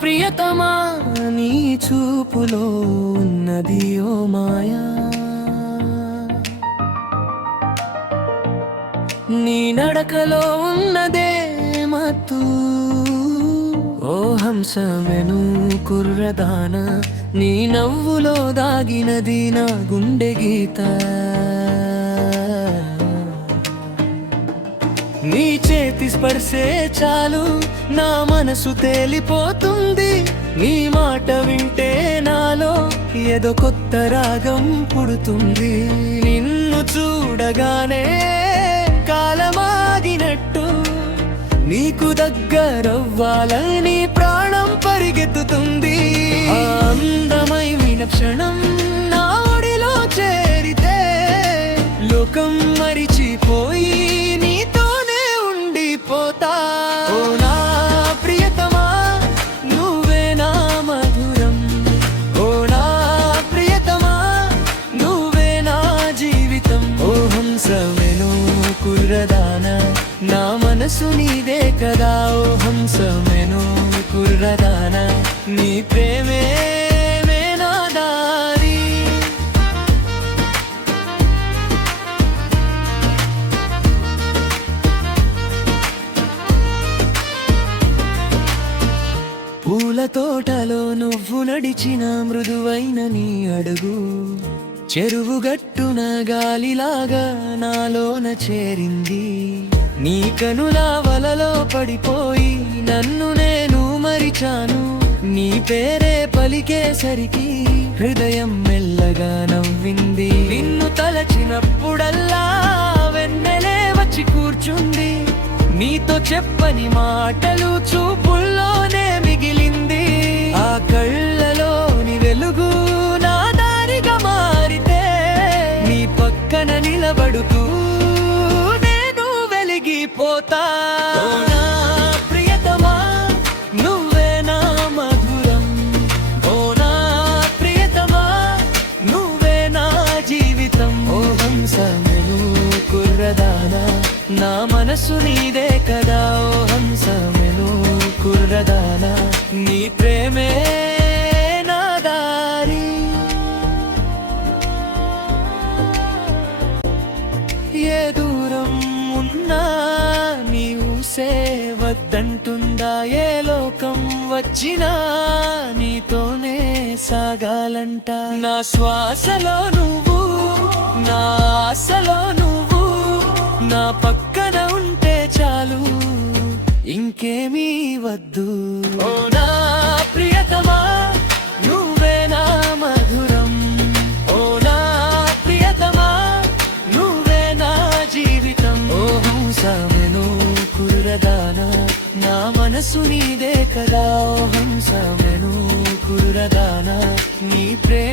ప్రియతమా నీ చూపులో ఉన్నది ఓ మాయా, నీ నడకలో ఉన్నదే మత్తు. ఓ హంసమెను కుర్రదాన, నీ నవ్వులో దాగినది నా గుండె గీత. నీ చేతి స్పర్శే చాలు నా మనసు తేలిపోతుంది, నీ మాట వింటే నాలో ఏదో కొత్త రాగం పుడుతుంది. నిన్ను చూడగానే కాలమాగినట్టు, నీకు దగ్గరవ్వాలని ప్రాణం పరిగెత్తుతుంది. అందమైన క్షణం నా ఒడిలో చేరితే లోకం మరిచిపోయి నీతోనే ఉండిపోతా. ఓ నా ప్రియతమా నువ్వే నా మధురం, ఓ నా ప్రియతమా నువ్వే నా జీవితం. ఓ హంసమెను కుర్రదాన, నా మనసు నీదే కదా. ఓ హంసమెను కుర్రదాన, నీ ప్రేమే నా దారి. పూల తోటలో నువ్వు నడిచిన మృదువైన నీ అడుగు, చెరువు గట్టున గాలిలాగా నాలోన చేరింది. నీ కనుల వలలో పడిపోయి నన్ను నేను మరిచాను, నీ పేరే పలికేసరికి హృదయం మెల్లగా నవ్వింది. నిన్ను తలచినప్పుడల్లా వెన్నెలే వచ్చి కూర్చుంది, నీతో చెప్పని మాటలు చూపుల్లోనే మిగిలింది. ఆ కళ్ళలోని వెలుగు నా దారిగా మారితే, నీ పక్కన నిలబడుతూ నేను వెలిగిపోతా. ఓ నా ప్రియతమా నువ్వే నా మధురం, ఓ నా ప్రియతమా నువ్వే నా జీవితం. ఓ హంసమెను కుర్రదానా, నా మనసు నీదే కదా. ఓ హంసమెను కుర్రదానా, నీ ప్రేమే నా దారి. ఏ దూరం ఉన్నా నీవు సేవద్దంటుందా, ఏ లోకం వచ్చినా నీతోనే సాగాలంట. నా శ్వాసలో నువ్వు, నా ఆశలో నువ్వు, నా పక్కన ఉంటే చాలు ఇంకేమీ వద్దు. ఓ నా ప్రియతమా నువ్వే నా మధురం, ఓ నా ప్రియతమా నువ్వే నా జీవితం. ఓ హంసమెను కుర్రదానా, నా మనసు నీదే కదా. ఓ హంసమెను కుర్రదానా, నీ ప్రేమ